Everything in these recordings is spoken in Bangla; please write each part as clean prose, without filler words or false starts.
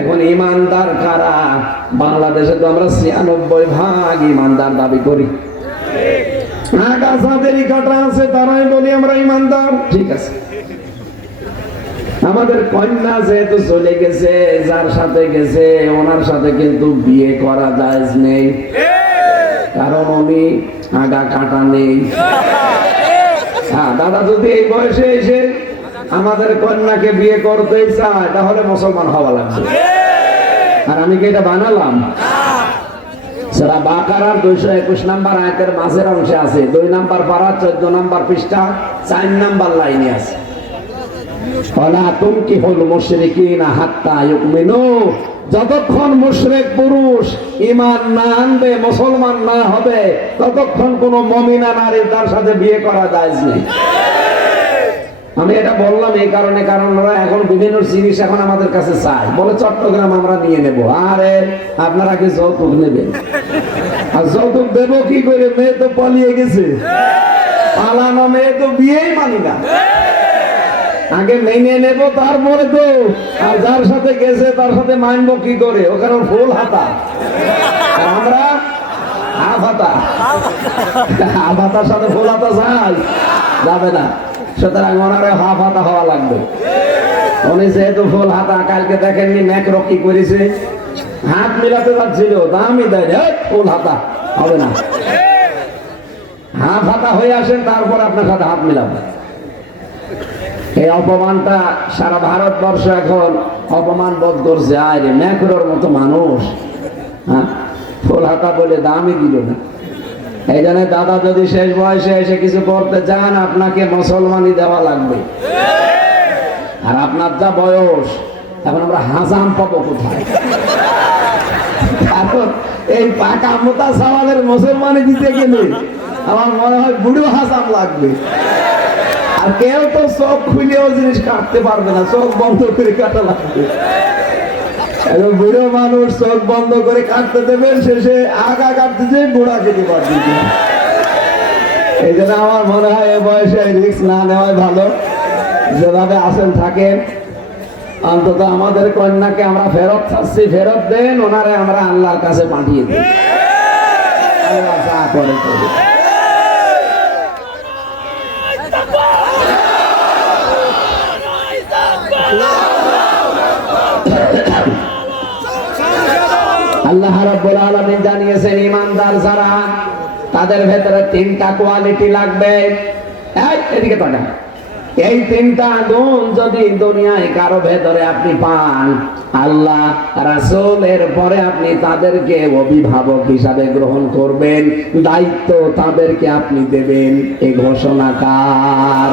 এখন ইমানদার কারা? বাংলাদেশে তো আমরা ৯৬% ইমানদার দাবি করি। যাদেরই কাটা আছে তারাই বলি আমরা ইমানদার। ঠিক আছে, আমাদের কন্যা যেহেতু চলে গেছে, যার সাথে গেছে ওনার সাথে কিন্তু বিয়ে করা জায়েজ নেই, কারণ উনি আগা কাটা নেই। দাদা যদি এই বয়সে এসে আমাদের কন্যাকে বিয়ে করতে চায় তাহলে মুসলমান হওয়া লাগবে। আর আমি কি এটা বানালাম? সূরা বাকারার ২২১ নম্বর আয়াতের মাঝের অংশে আছে, ২ নম্বর পারা ১৪ নম্বর পৃষ্ঠা ৪ নম্বর লাইনে আছে, ওয়ালা তুনকিহুল মুশরিকিনা হাত্তা ইউমিনু। যতক্ষণ মুশরিক পুরুষ ঈমান না আনবে, মুসলমান না হবে, ততক্ষণ কোন মুমিনা নারী তার সাথে বিয়ে করা জায়েজ নেই। আমি এটা বললাম এই কারণে, কারণ ওরা এখন বিভিন্ন জিনিস এখন আমাদের কাছে চায়, বলে চট্টগ্রাম আমরা নিয়ে নেব। আরে আপনারা কি যৌতুক নেবেন? আর যৌতুক দেব কি করে? মেয়ে তো পালিয়ে গেছে, পালানো মেয়ে তো বিয়েই মানি না। আগে মেনে নেব তারপরে তো। আর যার সাথে গেছে তার সাথে মানব কি করে? ওখানে ফুল হাতা, আর আমরা হাফ হাতা। হাফ হাতার সাথে ফুল হাতা চাই যাবে না, সুতরাং ওনারে হাফ হাতা হওয়া লাগবে। উনি যেহেতু ফুল হাতা, কালকে দেখেননি ম্যাক্রো কি করেছে? হাত মিলাতে পারছিল, দামই দেয়, ফুল হাতা হবে না, হাফ হাতা হয়ে আসেন, তারপর আপনার সাথে হাত মিলাবে। এই অপমানটা সারা ভারতবর্ষ এখন অপমান বোধ করছে। আরে ম্যাক্রোর মতো মানুষ ফুল হাতা বলে দামই দিল না। এই জন্য দাদা যদি শেষ বয়সে এসে কিছু করতে চান, আপনাকে মুসলমানই দেওয়া লাগবে। আর আপনার যা বয়স, এখন আমরা হাজাম পাবো কোথায়? এখন এই পাকা মোটা সওয়ালের মুসলমানি দিতে গেলে আমার মনে হয় বুড়ো হাজাম লাগবে। আর কেউ তো চোখ খুলেও জিনিস কাটতে পারবে না, চোখ বন্ধ করে কাটা লাগবে। বুড়ো মানুষ চোখ বন্ধ করে কাটতে দেবেন, শেষে আগা কাটতে যে গোড়া কেটে পারবে। এই জন্য আমার মনে হয় এ বয়সে রিস্ক না নেওয়াই ভালো। যেভাবে আসেন থাকেন, অন্তত আমাদের কন্যাকে আমরা ফেরত চাচ্ছি, ফেরত দেন, ওনারে আমরা আল্লাহর কাছে পাঠিয়ে দিই। আল্লাহ যা করে করবে। আল্লাহ রাব্বুল আলামিন জানিয়েছেন, ঈমানদার যারা, তাদের ভেতরে ৩টা কোয়ালিটি লাগবে। এদিকে তাকান। এই ৩টা গুণ যদি দুনিয়ায় কারো ভেতরে আপনি পান, আল্লাহ রাসূলের পরে আপনি তাদেরকে অভিভাবক হিসাবে গ্রহণ করবেন, দায়িত্ব তাদেরকে আপনি দেবেন। এই ঘোষণা কার?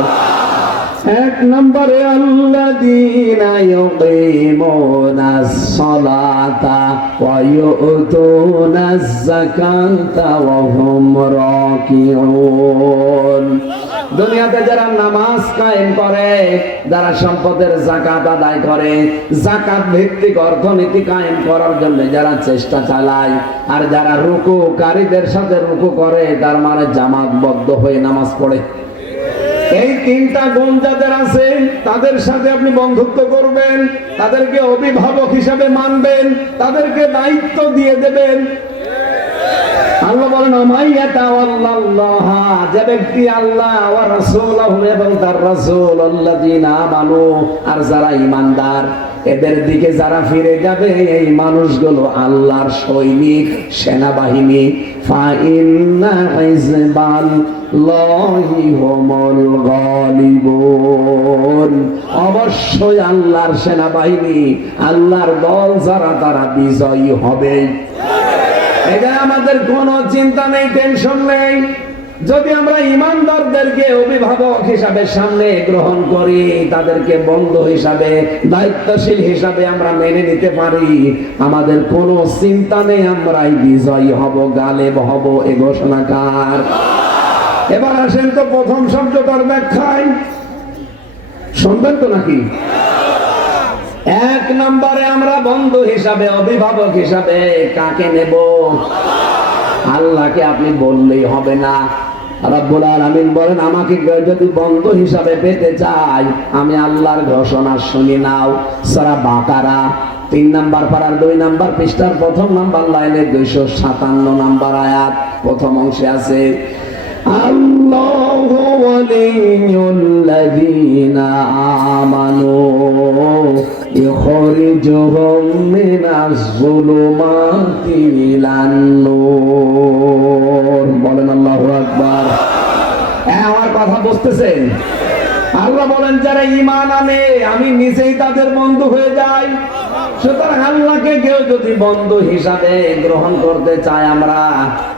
১ নম্বরে আল্লাযীনা ইউকিমুনাস সালাতা ওয়া ইউতুনাজ যাকাতা ওয়া হুম রাকিউন। দুনিয়াতে যারা নামাজ কায়েম করে, যারা সম্পদের যাকাত আদায় করে, যাকাত ভিত্তিক অর্থনীতি কায়েম করার জন্য যারা চেষ্টা চালায়, আর যারা রুকুকারীদের সাথে রুকু করে, তার মানে জামাতবদ্ধ হয়ে নামাজ পড়ে, এই ৩টা গুণ যাদের আছে তাদের সাথে আপনি বন্ধুত্ব করবেন, তাদেরকে অভিভাবক হিসাবে মানবেন, তাদেরকে দায়িত্ব দিয়ে দেবেন। আল্লাহ বলেন, আমাইয়াতাওয়াল্লাহ, যে ব্যক্তি আল্লাহ ওয়া রাসূলহু এবং তার রাসূল, আল্লাযীনা আমানু, আর যারা ঈমানদার, এদের দিকে যারা ফিরে যাবে, এই মানুষগুলো আল্লাহর সৈনিক, সেনাবাহিনী। ফাইন্না হিজবাল্লাহি হুমুল গালিবুন, অবশ্যই আল্লাহর সেনাবাহিনী, আল্লাহর দল যারা, তারা বিজয়ী হবে। এটা আমাদের কোনো চিন্তা নেই, টেনশন নেই। যদি আমরা ঈমানদারদেরকে অভিভাবক হিসাবে সামনে গ্রহণ করি, তাদেরকে বন্ধু হিসাবে, দায়িত্বশীল হিসাবে আমরা মেনে নিতে পারি, আমাদের কোনো চিন্তা নেই, আমরাই বিজয়ী হব, গালেব হব। এ ঘোষণাকার। এবার আসেন তো প্রথম শব্দটার ব্যাখ্যায়, শুনবেন তো নাকি? ১ নম্বরে আমরা বন্ধু হিসাবে, অভিভাবক হিসাবে কাকে নেব? আল্লাহকে আপনি বললেই হবে না। রাব্বুল আলামিন বলেন, আমাকে যদি বন্ধু হিসাবে পেতে চাই, আমি আল্লাহর ঘোষণা শুনি নাও। সূরা বাকারা 3 নাম্বার পারার 2 নাম্বার পৃষ্ঠার প্রথম নাম্বার লাইনে 257 নাম্বার আয়াত প্রথম অংশে আছে আল্লাহু ওয়ালিয়ুল্লাযীনা আমানু ইখরিজুহুম মিনাজ যুলুমাতি ইলান নূর। বলেন আল্লাহু আকবার। আমার কথা বুঝতেছেন? আল্লাহ বলেন যারা ঈমান আনে আমি নিজেই তাদের বন্ধু হয়ে যাই। সুতরাং আল্লাহকে কেউ যদি বন্ধু হিসাবে গ্রহণ করতে চায়, আমরা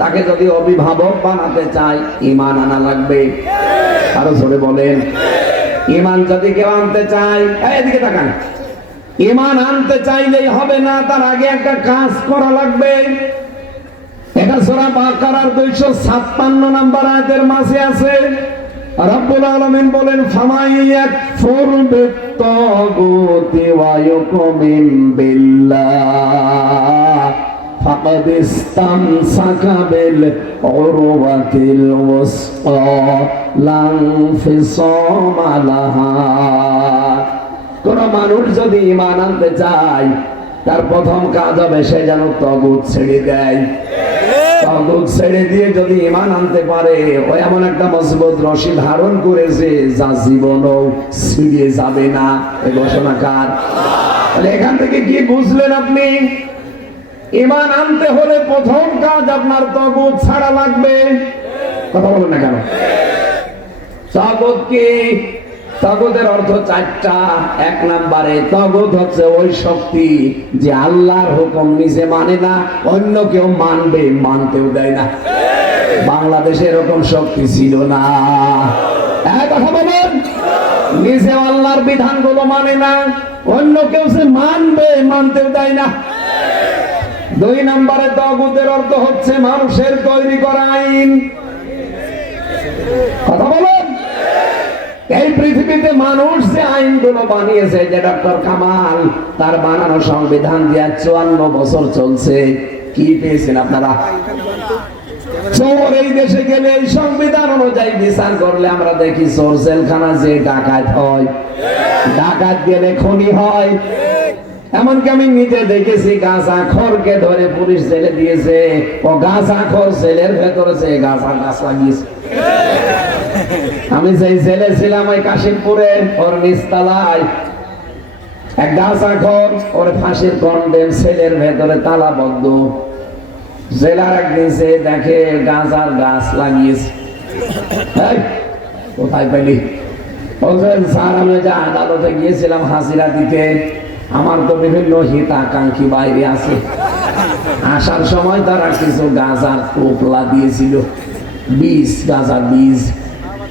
তাকে যদি অভিভাবক বানাতে চাই, ঈমান আনা লাগবে। আরো জোরে বলেন। ঈমান যদি কেউ আনতে চায়, এদিকে তাকান, ঈমান আনতে চাইলেই হবে না, তার আগে একটা কাজ করা লাগবে। এটা সূরা বাকারার 256 নাম্বার আয়াতের মাঝে আছে। রব্বুল আলামিন বলেন ফামাইয়াকফুর বিত্তাগুতি ওয়া ইউমিন বিল্লাহ ফাকাদ ইসতামসাকা বিল উরওয়াতিল ওয়াসকা লা ইনফিসামা লাহা। কোন মানুষ যদি ঈমান আনতে চায়, তার প্রথম কাজ হবে সে যেন তাগুত ছেড়ে দেয়। তাগুত ছেড়ে দিয়ে যদি ঈমান আনতে পারে, ও এমন একটা মজবুত রশি ধারণ করেছে যা জীবনও ছিঁড়ে যাবে না। এই ঘোষণাকার। তাহলে এখান থেকে কি বুঝলেন আপনি? ঈমান আনতে হলে প্রথম কাজ আপনার তাগুত ছাড়া লাগবে। কথা বলেন না কেন? তাগুত কি? তাগুতের অর্থ 4টা। 1 নম্বরে তাগুত হচ্ছে ওই শক্তি যে আল্লাহর হুকুম নিজে মানে না, অন্য কেউ মানবে, মানতেও দেয় না। বাংলাদেশে এরকম শক্তি ছিল না। কথা বলেন। নিজে আল্লাহর বিধানগুলো মানে না, অন্য কেউ সে মানবে, মানতেও দেয় না। 2 নম্বরে তাগুতের অর্থ হচ্ছে মানুষের তৈরি করা আইন। কথা বলেন। এই পৃথিবীতে মানুষ যে আইনগুলো বানিয়েছে, যে ডক্টর কামাল তার বানানো সংবিধান দিয়ে 54 বছর চলছে, কি পেয়েছেন আপনারা? চোর এই দেশে গেলে এই সংবিধান অনুযায়ী বিচার করলে আমরা দেখি চোর জেলখানা যে ডাকাত হয়, ডাকাত গেলে খুনি হয়। এমনকি আমি নিজে দেখেছি গাঁজাখোরকে ধরে পুলিশ জেলে দিয়েছে, ও গাঁজাখোর জেলের ভেতরে যে গাঁজার গাছ লাগিয়েছে। আমি যেই জেলে ছিলাম ওই কাশিমপুরে, ওর নিচতলায় এক গাঁজাখোর, ওর ফাঁসির কন্ডেম সেলের ভেতরে তালা বন্ধ। জেলার একদিন সে দেখে গাঁজার গাছ লাগিয়েছে। কোথায় পেলি? বলছেন স্যার আমি যে আদালতে গিয়েছিলাম হাজিরা দিতে, আমার তো বিভিন্ন হিতাকাঙ্ক্ষী বাইরে আছে, আসার সময় তারা কিছু গাঁজার টোপলা দিয়েছিল, বীজ, গাঁজার বীজ।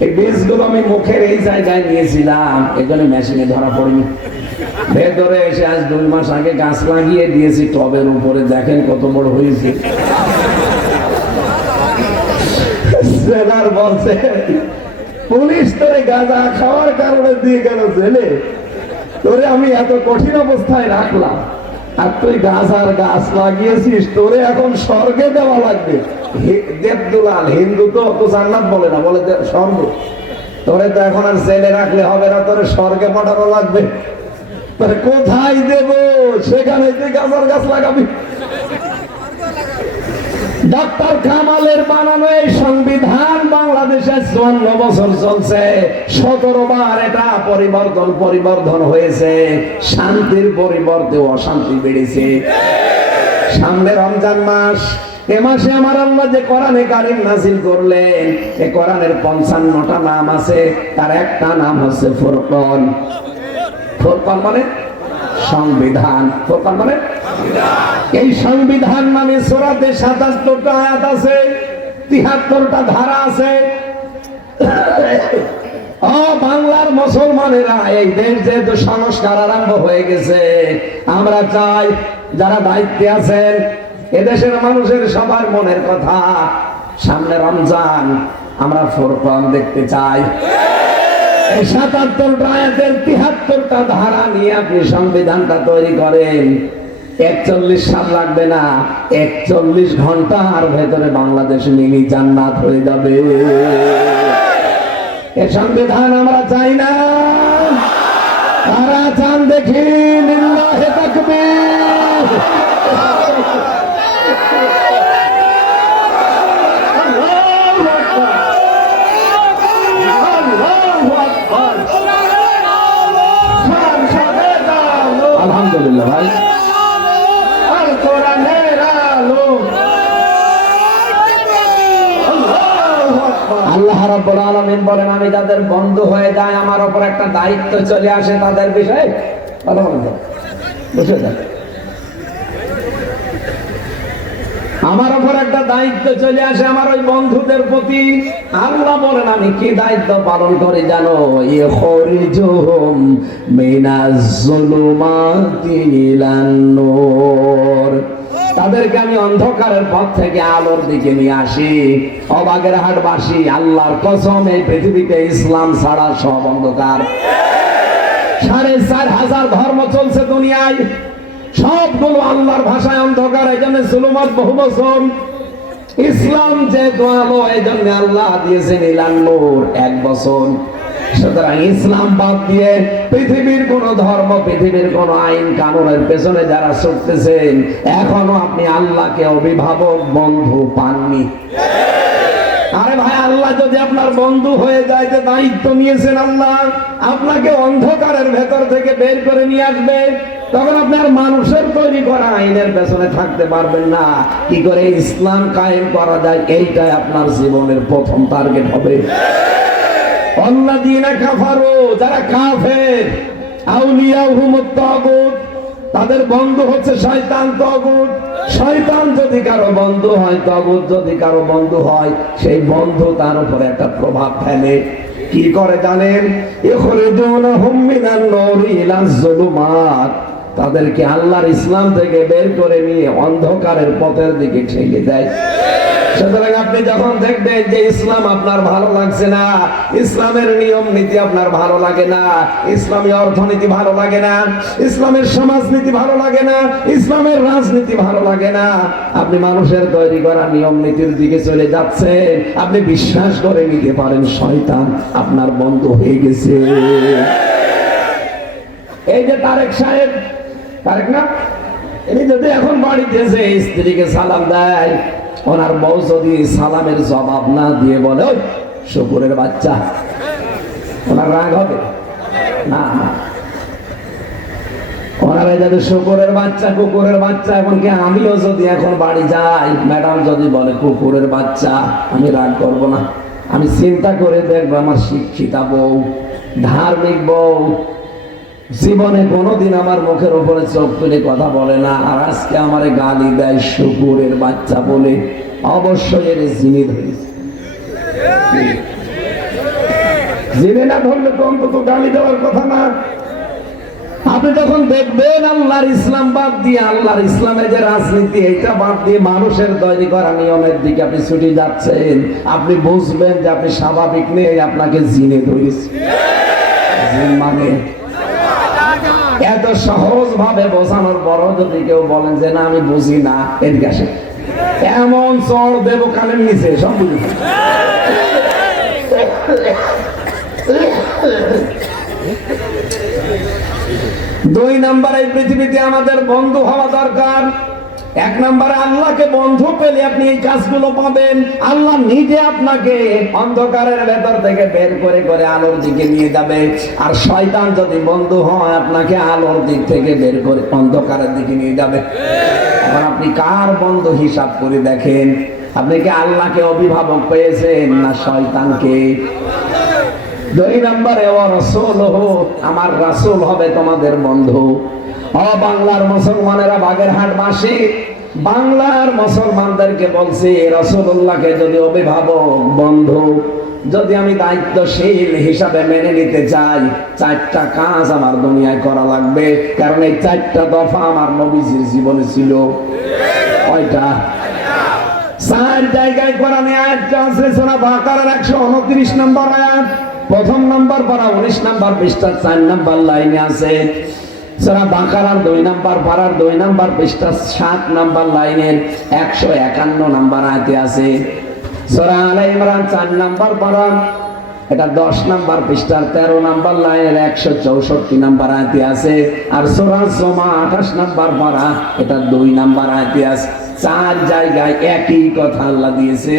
এই বীজগুলো আমি মুখের এই জায়গায় নিয়েছিলাম, এই জন্য মেশিনে ধরা পড়েনি। ভেতরে এসে আজ 2 মাস আগে গাছ লাগিয়ে দিয়েছি টবের উপরে, দেখেন কত বড় হয়েছে। বলছে পুলিশ তোরে গাঁজা খাওয়ার কারণে দিয়ে গেল জেলে, তোরে আমি এত কঠিন অবস্থায় রাখলাম, আর তুই গাঁজার গাছ লাগিয়েছিস, তোরে এখন স্বর্গে দেওয়া লাগবে। দেবদুলাল হিন্দু তো জান্নাত বলে না, বলে স্বর্গ। তোরে তো এখন আর জেলে রাখলে হবে না, তোরে স্বর্গে পাঠানো লাগবে। তোরে কোথায় দেব? সেখানে তুই গাঁজার গাছ লাগাবি। ডক্টর কামালের বানানো এই সংবিধান বাংলাদেশে 54 বছর চলছে। 17 বার এটা পরিবর্তন হয়েছে। শান্তির পরিবর্তে অশান্তি বেড়েছে। সামনে রমজান মাস, এ মাসে আমার আল্লাহ যে কোরআনে কারীম নাযিল করলেন, এই কোরআনের 55টা নাম আছে, তার একটা নাম হচ্ছে ফুরকান। ফুরকান মানে সংবিধান। ফুরকান মানে এই সংবিধান নামে সূরাতে 77টা আয়াত আছে, 73টা ধারা আছে। বাংলার মুসলমানেরা, এই দেশ যেহেতু সংস্কার আরম্ভ হয়ে গেছে, আমরা চাই যারা দায়িত্বে আছেন, এদেশের মানুষের সবার মনের কথা, সামনে রমজান, আমরা ফুরকান দেখতে চাই। এই 77টা আয়াতের 73টা ধারা নিয়ে আপনি সংবিধানটা তৈরি করেন, 41 সাল লাগবে না, 41 ঘন্টার ভেতরে বাংলাদেশ মিনি জান্নাত হয়ে যাবে। এই সংবিধান আমরা চাই না। তারা চান দেখি লিল্লাহে তাকবীর। আলহামদুলিল্লাহ ভাই। আল্লাহ রাব্বুল আলামিন বলেন, আমি যাদের বন্ধু হয়ে যায় আমার উপর একটা দায়িত্ব চলে আসে তাদের বিষয়ে। ভালো বলতো বুঝে যায়, আমার উপর একটা দায়িত্ব চলে আসে আমার ওই বন্ধুদের প্রতি। আল্লাহ বলেন আমি কি দায়িত্ব পালন করি জানো? ইখরিজুহুম মিনাজ যুলুমাতি ইলান নূর, তাদেরকে আমি অন্ধকারের পথ থেকে আলোর দিকে নিয়ে আসি। অবাগেরহাটবাসী, আল্লাহর কসম এই পৃথিবীতে ইসলাম ছাড়া সব অন্ধকার। ৪,৫০০ ধর্ম চলছে দুনিয়ায়, সবগুলো আল্লাহর ভাষায় অন্ধকার। এই জন্য জুলুমাত বহু বছর। ইসলাম যে আলো, এই জন্য আল্লাহ দিয়েছেন ইলান নূর ১ বছর। সুতরাং ইসলাম বাদ দিয়ে পৃথিবীর কোন ধর্ম, পৃথিবীর কোন আইন কানুনের পেছনে যারা ছুটতেছেন, এখনো আপনি আল্লাহকে অভিভাবক বন্ধু পাননি। আরে ভাই, আল্লাহ যদি আপনার বন্ধু হয়ে যায়, যে দায়িত্ব নিয়েছেন আল্লাহ, আপনাকে অন্ধকারের ভেতর থেকে বের করে নিয়ে আসবে, তখন আপনার মানুষের তৈরি করা আইনের পেছনে থাকতে পারবেন না। কি করে ইসলাম কায়েম করা যায়, এইটাই আপনার জীবনের প্রথম টার্গেট হবে। আল্লাযীনা কাফারু, যারা কাফের, আউলিয়াহুমুত তাগুত, তাদের বন্ধু হচ্ছে শয়তান, তাগুত। শয়তান যদি কারো বন্ধু হয়, তাগুত যদি কারো বন্ধু হয়, সেই বন্ধু তার উপরে একটা প্রভাব ফেলে। কি করে জানেন? ইখরিজুনাহুম মিনান নূরি ইলাজ যুলুমাত, তাদেরকে আল্লাহর ইসলাম থেকে বের করে নিয়ে অন্ধকারের পথের দিকে ঠেলে দেয়। সুতরাং আপনি যখন দেখবেন যে ইসলাম আপনার ভালো লাগছে না, ইসলামের নিয়ম নীতি আপনার ভালো লাগে না, ইসলামী অর্থনীতি ভালো লাগে না, ইসলামের সমাজনীতি ভালো লাগে না, ইসলামের রাজনীতি ভালো লাগে না, আপনি মানুষের তৈরি করা নিয়ম নীতির দিকে চলে যাচ্ছেন, আপনি বিশ্বাস করে নিতে পারেন শয়তান আপনার বন্ধু হয়ে গেছে। এই যে তারেক সাহেব, তারেক না, ইনি যদি এখন বাড়িতে এসে স্ত্রীকে সালাম দেয়, ওনার বউ যদি সালামের জবাব না দিয়ে বলে ওই শুকুরের বাচ্চা, ওনার রাগ হবে না? ওনারা যদি শুকুরের বাচ্চা, কুকুরের বাচ্চা, এমনকি আমিও যদি এখন বাড়ি যাই, ম্যাডাম যদি বলে কুকুরের বাচ্চা, আমি রাগ করবো না। আমি চিন্তা করে দেখবো আমার শিক্ষিতা বউ, ধার্মিক বউ, জীবনে কোনোদিন আমার মুখের উপরে চোখ তুলে কথা বলে না, আর আজকে আমারে গালি দেয় শুকুরের বাচ্চা বলে, অবশ্যই এর জিনে ধরেছে। জিনে না ধরলে তো অন্তত গালি দেওয়ার কথা না। আপনি যখন দেখবেন আল্লাহর ইসলাম বাদ দিয়ে, আল্লাহর ইসলামের যে রাজনীতি, এইটা বাদ দিয়ে মানুষের তৈরি করা নিয়মের দিকে আপনি ছুটে যাচ্ছেন, আপনি বুঝবেন যে আপনি স্বাভাবিক নেই, আপনাকে জিনে ধরেছে। জিন মানে এত সহজ ভাবে বোঝানোর পরও যদি কেউ বলেন যে না আমি বুঝি না, এদিকে আসে, এমন চড় দেব কানের নিচে, সব বুঝি। 2 নাম্বার, এই পৃথিবীতে আমাদের বন্ধু হওয়া দরকার। 1 নম্বরে আল্লাহকে বন্ধু পেলে আপনি এই কাজগুলো পাবেন। আল্লাহ নিজে আপনাকে অন্ধকারের ভেতর থেকে বের করে করে আলোর দিকে নিয়ে যাবে। আর শয়তান যদি বন্ধু হয়, আপনাকে আলোর দিক থেকে বের করে অন্ধকারের দিকে নিয়ে যাবে। এখন আপনি কার বন্ধু হিসাব করে দেখেন, আপনি কি আল্লাহকে অভিভাবক পেয়েছেন না শয়তানকে? 2 নম্বরে ও রাসূলুহু, আমার রাসূল হবে তোমাদের বন্ধু। ও বাংলার মুসলমানেরা, বাগেরহাটবাসী, বাংলার মুসলমানদেরকে বলছি, রাসূলুল্লাহকে যদি অভিভাবক বন্ধু, যদি আমি দায়িত্বশীল হিসাবে মেনে নিতে চাই, 4টা কাজ আমার দুনিয়ায় করা লাগবে। কারণ এই 4টা দফা আমার নবীজির জীবনে ছিল। কয়টা? 4 জায়গায় কোরআনে আয়াত আছে। সূরা বাকারার 129 নম্বর আয়াত, 1 নম্বর পারা 19 নম্বর পৃষ্ঠা 4 নম্বর লাইনে আছে। সূরা বাকারার 2 নম্বর পারার 2 নম্বর পৃষ্ঠা 7 নম্বর লাইনের 151 নম্বর আয়াতে আছে। সূরা আলে ইমরান 4 নম্বর পারা এটা 10 নাম্বার পৃষ্ঠার 13 নাম্বার লাইনের 164 নাম্বার আয়াতে আছে। আর সূরা জুমা 28 নাম্বার পারা, এটা 2 নাম্বার আয়াতে আছে। 4 জায়গায় একই কথা আল্লাহ দিয়েছে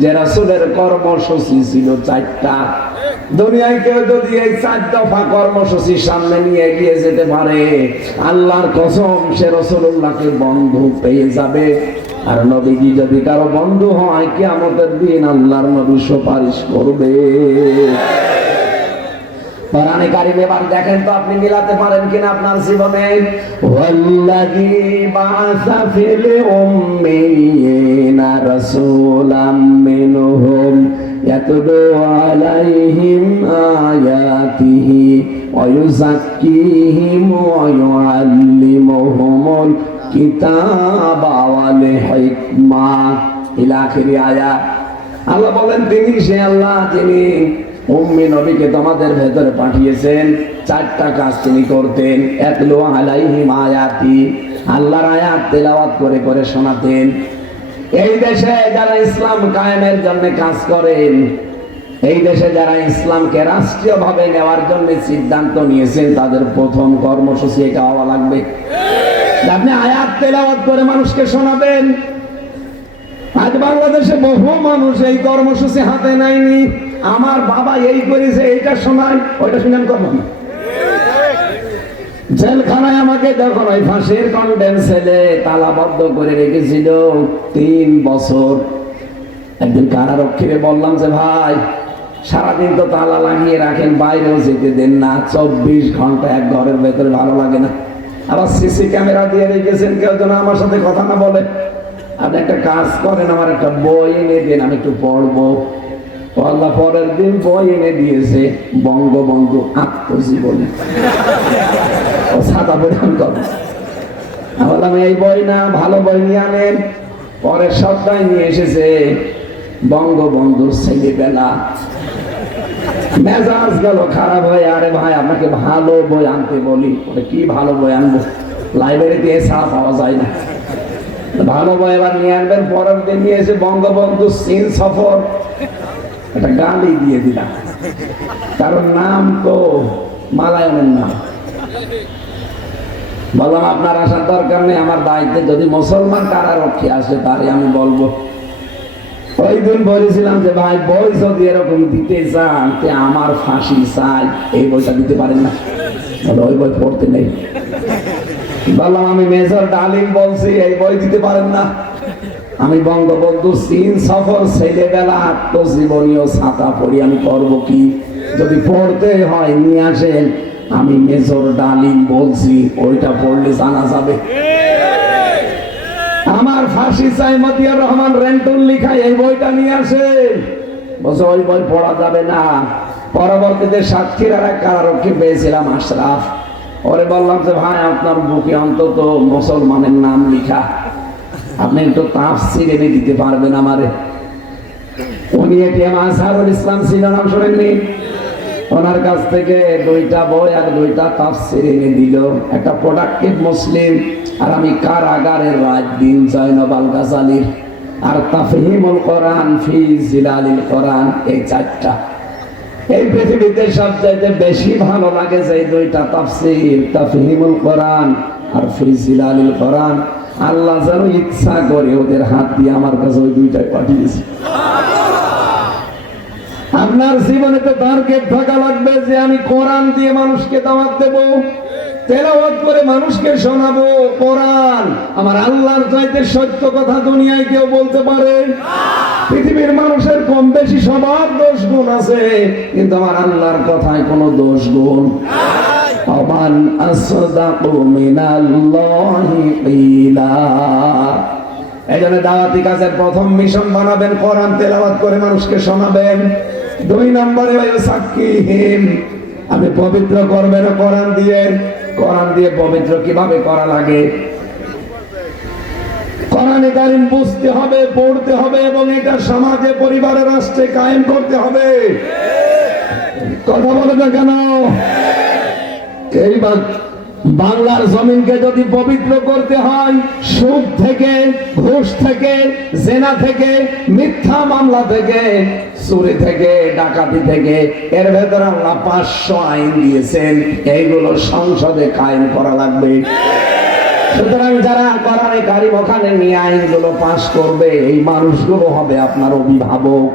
যে রাসূলের কর্মসূচি ছিল 4টা। দুনিয়ায় কেউ যদি এই 4 দফা কর্মসূচির সামনে নিয়ে এগিয়ে যেতে পারে, আল্লাহর কসম সে রাসূলুল্লাহকে বন্ধু পেয়ে যাবে। আর নবীজি যদি কারো বন্ধু হয়, কিয়ামতের দিন আল্লাহর নবী সুপারিশ করবে। কোরআনে কারিমে এবার দেখেন তো আপনি মিলাতে পারেন কিনা আপনার জীবনে। ওয়াল্লাযী বাআসা ফিল উম্মিয়িনা রাসূলাম মিনহুম ইয়াতলু আলাইহিম আয়াতিহি ওয়া ইউযাক্কিহিম ওয়া ইউআল্লিমুহুমুল কিতাবা ওয়াল হিকমা ইলা আখিরি আয়াত। আল্লাহ বলেন তিনি সে আল্লাহ যিনি উম্মি নবীকে তোমাদের ভেতরে পাঠিয়েছেন। 4টা কাজ তিনি করতেন। ইয়াতলু আলাইহিম আয়াতি, আল্লাহর আয়াত তেলাওয়াত করে করে শোনাতেন। এই দেশে যারা ইসলাম কায়েমের জন্য কাজ করেন, এই দেশে যারা ইসলামকে রাষ্ট্রীয়ভাবে নেওয়ার জন্য সিদ্ধান্ত নিয়েছেন, তাদের প্রথম কর্মসূচি এটা হওয়া লাগবে। আপনি আয়াত তেলাওয়াত করে মানুষকে শোনাবেন। আজ বাংলাদেশে বহু মানুষ এই কর্মসূচি হাতে নেয়নি। আমার বাবা এই করেছে, এইটা শোনায়, ওইটা শুনে আমি করবো না। জেলখানায় আমাকে যখন ওই ফাঁসির কন্ডেম ছেলে তালাবদ্ধ করে রেখেছিল 3 বছর, একদিন কারারক্ষীরে বললাম যে ভাই সারাদিন তো তালা লাগিয়ে রাখেন, বাইরেও যেতে দেন না, 24 ঘন্টা এক ঘরের ভেতরে ভালো লাগে না, আবার সিসি ক্যামেরা দিয়ে রেখেছেন, কেউ যেন আমার সাথে কথা না বলে। আপনি একটা কাজ করেন, আমার একটা বই এনে দেন, আমি একটু পড়বো। আল্লাহ পরের দিন বই এনে দিয়েছে, বঙ্গবন্ধু আত্মজীবনী। ও ছাতা প্রদান করে বললাম এই বই না, ভালো বই নিয়ে আনেন। পরের সপ্তাহে নিয়ে এসেছে বঙ্গবন্ধুর ছেলেবেলা। মেজাজ গেল খারাপ হয়ে, আরে ভাই আপনাকে ভালো বই আনতে বলি। কি ভালো বই আনবো, লাইব্রেরিতে এসা পাওয়া যায় না, ভালো বই এবার নিয়ে আনবেন। পরের দিন নিয়ে এসে বঙ্গবন্ধু চীন সফর, একটা গালি দিয়ে দিলাম, কারণ নাম তো মালায়নের নাম। বললাম আপনার আসার দরকার নেই, আমার দায়িত্বে যদি মুসলমান কারারক্ষী আসে তারে আমি বলবো। ওই দিন বলেছিলাম যে ভাই বই যদি এরকম দিতে চান, আমার ফাঁসি চাই, এই বইটা দিতে পারেন না, ওই বই পড়তে নেই। বললাম আমি মেজর ডালিম বলছি, এই বই দিতে পারেন না। আমি বঙ্গবন্ধু চীন সফর ছেলেবেলা আত্মজীবনীয় ছাতা পড়ি, আমি করবো কি? যদি পড়তে হয় নিয়ে আসেন, আমি মেজর ডালিম বলছি, ওইটা পড়লে জানা যাবে। আমার ফাঁসি চাই মতিয়ার রহমান রেন্টুল লিখা, এই বইটা নিয়ে আসেন। বলছে ওই বই পড়া যাবে না। পরবর্তীতে সাক্ষীর আর এক কারারক্ষী পেয়েছিলাম, আশরাফ। ওরে বললাম যে ভাই আপনার বুকে অন্তত মুসলমানের নাম লিখা, আপনি একটু তাফসীর এনে দিতে পারবেন আমারে? উনি এটিএম আজহারুল ইসলাম ছিল, নাম শোনেননি? ওনার কাছ থেকে 2টা বই আর 2টা তাফসীর এনে দিল, একটা প্রোডাক্টিভ মুসলিম, আর আমি কারাগারের রাত দিন জয়নব আল গাজালির, আর তাফহিমুল কোরআন ফি জিলালিল কোরআন, এই 4টা। এই পৃথিবীতে সবচাইতে বেশি ভালো লাগে যে 2টা তাফসীর, তাফহিমুল কোরআন আর ফি জিলালিল কোরআন। আল্লাহ যেন ইচ্ছা করে ওদের হাত দিয়ে আমার কাছে ওই 2টাই পাঠিয়েছে। আপনার জীবনে তো টার্গেট থাকা লাগবে যে আমি কোরআন দিয়ে মানুষকে দাওয়াত দেব, তেলাওয়াত করে মানুষকে শোনাবো। কোরআন আমার আল্লাহর চাইতে সত্য কথা দুনিয়ায় কেউ বলতে পারে? পৃথিবীর মানুষের কম বেশি সবার দোষ গুণ আছে, কিন্তু আমার আল্লাহর কথায় কোনো দোষ গুণ আমান আসদাকু মিনাল্লাহি কিলা। এইজন্য দাওয়াতি কাজের প্রথম মিশন বানাবেন, কোরআন তেলাওয়াত করে মানুষকে শোনাবেন। 2 নম্বরে সাক্ষীহীন, আপনি পবিত্র করবেন কোরআন দিয়ে। কোরআন দিয়ে পবিত্র কিভাবে করা লাগে? কোরআনে কারীম বুঝতে হবে, পড়তে হবে, এবং এটা সমাজে, পরিবারে, রাষ্ট্রে কায়েম করতে হবে। কথা বলে না কেন? এইবার বাংলার জমিনকে যদি পবিত্র করতে হয়, সুদ থেকে, ঘুষ থেকে, জেনা থেকে, মিথ্যা মামলা থেকে, চুরি থেকে, ডাকাতি থেকে, এর ভেতরে আল্লাহ 500 আইন দিয়েছেন। এইগুলো সংসদে কায়েম করা লাগবে। সুতরাং যারা কোরআনে কারিম ওখানে নিয়ে আইনগুলো পাশ করবে, এই মানুষগুলো হবে আপনার অভিভাবক।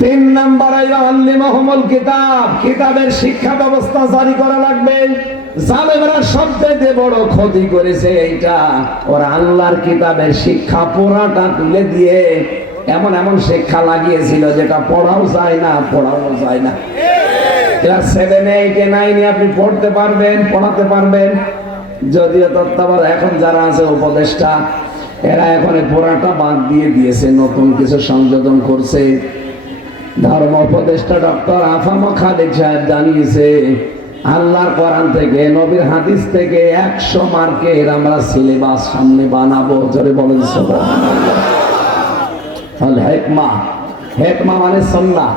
3 নম্বরে আল্লিমাহুমুল কিতাব, কিতাবের শিক্ষা ব্যবস্থা জারি করা লাগবে। জালেমরা সবচেয়ে বড় ক্ষতি করেছে এইটা, ওরা আল্লাহর কিতাবের শিক্ষা পুরাটা তুলে দিয়ে এমন এমন শিক্ষা লাগিয়েছিল যেটা পড়াও যায় না, পড়ানো যায় না। ক্লাস 7, 8, 9 আপনি পড়তে পারবেন, পড়াতে পারবেন। যদিও তত্ত্বাবধায়ক এখন যারা আছে উপদেষ্টা, এরা এখন পুরাটা বাদ দিয়ে দিয়েছে, নতুন কিছু সংযোজন করছে। ধর্ম উপদেষ্টা ডক্টর আফাম খালেদ সাহেব জানিয়েছে, আল্লাহর কোরআন থেকে, নবীর হাদিস থেকে 100 মার্কের আমরা সিলেবাস সামনে বানাবো। জোরে বলেন সুবহানাল্লাহ। হেকমা, হেকমা মানে সুন্নাহ,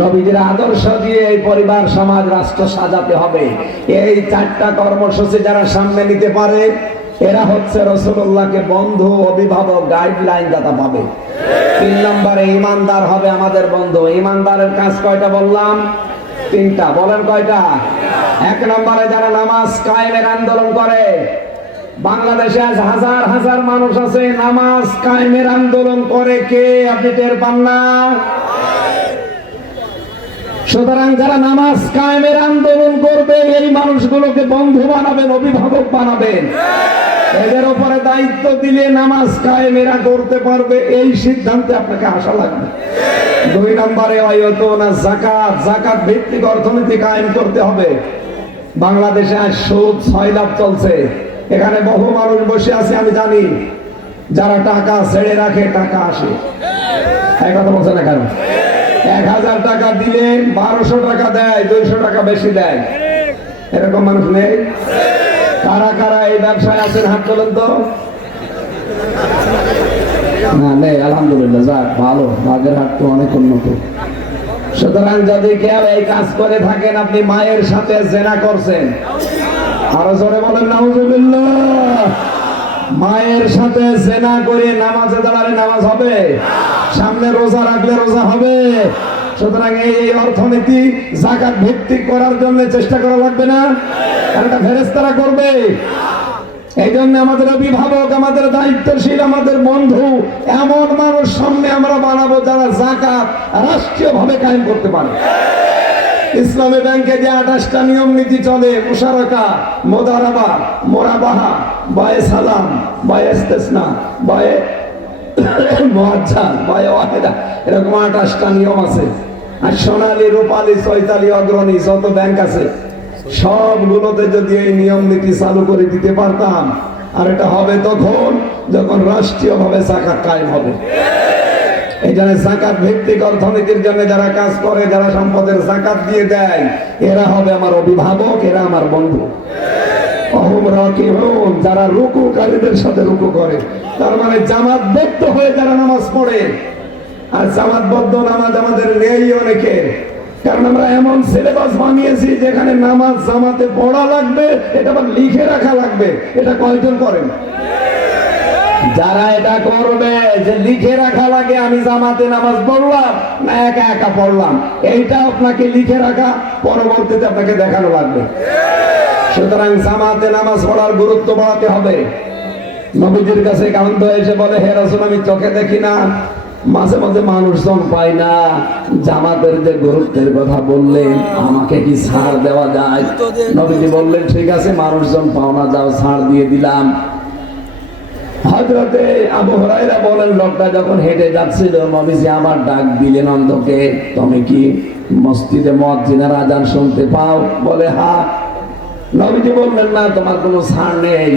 নবীজির আদর্শ দিয়ে এই পরিবার, সমাজ, রাষ্ট্র সাজাতে হবে। এই 4টা কর্মসূচি যারা সামনে নিতে পারে, এরা হচ্ছে রাসূলুল্লাহকে বন্ধু, অভিভাবক, গাইডলাইন দাতা পাবে। 3 নম্বরে ইমানদার হবে আমাদের বন্ধু। ইমানদারের কাজ কয়টা বললাম? 3টা। বলেন কয়টা? 1 নম্বরে যারা নামাজ কায়েমের আন্দোলন করে, বাংলাদেশে আজ হাজার হাজার মানুষ আছে নামাজ কায়েমের আন্দোলন করে, কে আপনি টের পান না? সুতরাং যারা নামাজ কায়েমের আন্দোলন করবে, এই মানুষগুলোকে বন্ধু বানাবেন, অভিভাবক বানাবেন। এদের উপরে দায়িত্ব দিলে নামাজ কায়েমেরা করতে পারবে, এই সিদ্ধান্তে আপনাকে আসা লাগবে। 2 নম্বরে ওয়ায়ুতুনা যাকাত, যাকাত ভিত্তিক অর্থনীতি কায়েম করতে হবে। বাংলাদেশে আজ সুদ 6 লাখ চলছে। এখানে বহু মানুষ বসে আছে, আমি জানি, যারা টাকা ছেড়ে রাখে টাকা আসে। এই কথা বলছে না কেন? 1000 টাকা দিলে 1200 টাকা দেয়, 200 টাকা বেশি দেয়। এরকম মানুষ নেই? কারা কারা এই ব্যবসায় আছেন হাত তোলেন তো। না নেই, আলহামদুলিল্লাহ, যাক ভালো, বাগের হাট তো অনেক উন্নত। সুতরাং যদি কেউ এই কাজ করে থাকেন, আপনি মায়ের সাথে জেনা করছেন। আরো জোরে বলেন নাউজুবিল্লাহ। মায়ের সাথে জেনা করে নামাজে দাঁড়ালে নামাজ হবে? সামনে রোজা রাখলে রোজা হবে? সুতরাং এই অর্থনীতি যাকাত ভিত্তিক করার জন্য চেষ্টা করা লাগবে না? কারণ এটা ফেরেশতারা করবে। এই জন্য আমাদের অভিভাবক, আমাদের দায়িত্বশীল, আমাদের বন্ধু, এমন মানুষ সামনে আমরা বানাবো যারা যাকাত রাষ্ট্রীয়ভাবে কায়েম করতে পারে। ইসলামী ব্যাংকে যে 28টা নিয়ম নীতি চলে, মুশারাকা, মুদারাবা, মুরাবাহা, বায়ে সালাম, বায়ে ইস্তিসনা, বায়ে মুআজ্জাল, বায়ে ওয়াহিদা, এরকম 28টা নিয়ম আছে। আর সোনালী, রূপালী, চৈতালি, অগ্রণী যত ব্যাংক আছে, সবগুলোতে যদি এই নিয়ম নীতি চালু করে দিতে পারতাম, আর এটা হবে তখন যখন রাষ্ট্রীয়ভাবে যাকাত কায়েম হবে। এই জন্য যাকাত ভিত্তিক অর্থনীতির জন্য যারা কাজ করে, যারা সম্পদের যাকাত দিয়ে দেয়, এরা হবে আমার অভিভাবক, এরা আমার বন্ধু। অহুম রাকিউন, যারা রুকুকারীদের সাথে রুকু করে, তার মানে জামাতবদ্ধ হয়ে যারা নামাজ পড়ে। আর জামাতবদ্ধ নামাজ আমাদের নেই অনেকের, কারণ আমরা এমন সিলেবাস বানিয়েছি যেখানে নামাজ জামাতে পড়া লাগবে, এটা আবার লিখে রাখা লাগবে। এটা কয়জন করেন? যারা এটা করবে যে লিখে রাখা লাগে, আমি জামাতে নামাজ পড়লাম না একা একা পড়লাম, এইটা আপনাকে লিখে রাখা, পরবর্তীতে আপনাকে দেখানো লাগবে। সুতরাং জামাতে নামাজ পড়ার গুরুত্ব বাড়াতে হবে। নবীজির কাছে কান্ত এসে বলে, হে রাসূল, আমি চোখে দেখি না, মাঝে মাঝে মানুষজন পাই না, জামাতের যে গুরুত্বের কথা বললেন, আমাকে কি ছাড় দেওয়া যায়? নবীজি বললেন, ঠিক আছে, মানুষজন পাও না, যাও, ছাড় দিয়ে দিলাম। হযরতে আবু হুরায়রা বলেন, লোকটা যখন হেঁটে যাচ্ছিল, নবীজি আমার ডাক দিলেন অন্ধকে, তুমি কি মসজিদে মুয়াজ্জিনের আযান শুনতে পাও? বলে হ্যাঁ। নবীজি বললেন, না, তোমার কোনো ছাড় নেই,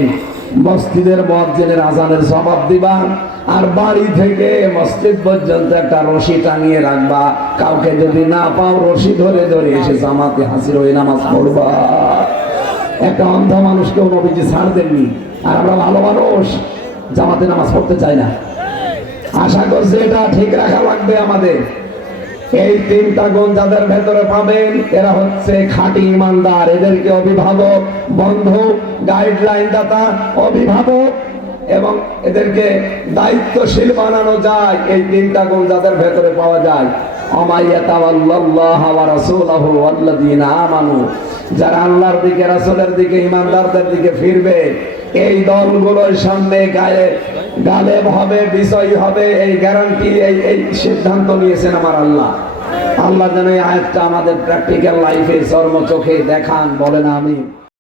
মসজিদের মুয়াজ্জিনের আযানের জবাব দিবা, আর বাড়ি থেকে মসজিদ পর্যন্ত একটা রশি টানিয়ে রাখবা, কাউকে যদি না পাও রশি ধরে ধরে এসে জামাতে হাজির হয়ে নামাজ পড়বা। একটা অন্ধ মানুষকেও নবীজি ছাড় দেননি, আর আমরা ভালো মানুষ জামাতে নামাজ পড়তে চাই না। আশা করছি এটা ঠিক রাখা লাগবে আমাদের। এই তিনটা গুণ যাদের ভেতরে পাবেন এরা হচ্ছে খাঁটি ইমানদার। এদেরকে অভিভাবক, বন্ধু, গাইডলাইন দাতা, অভিভাবক এবং এদেরকে দায়িত্বশীল বানানো যায়। এই তিনটা গুণ যাদের ভেতরে পাওয়া যায়, যারা আল্লাহর দিকে, রাসূলের দিকে, ইমানদারদের দিকে ফিরবে, এই দলগুলোর সামনে গালেব হবে, বিজয়ী হবে, এই গ্যারান্টি, এই সিদ্ধান্ত নিয়েছেন আমার আল্লাহ। আল্লাহ যেন এই আয়াতটা আমাদের প্র্যাকটিক্যাল লাইফে চর্ম চোখে দেখান, বলেন আমিন।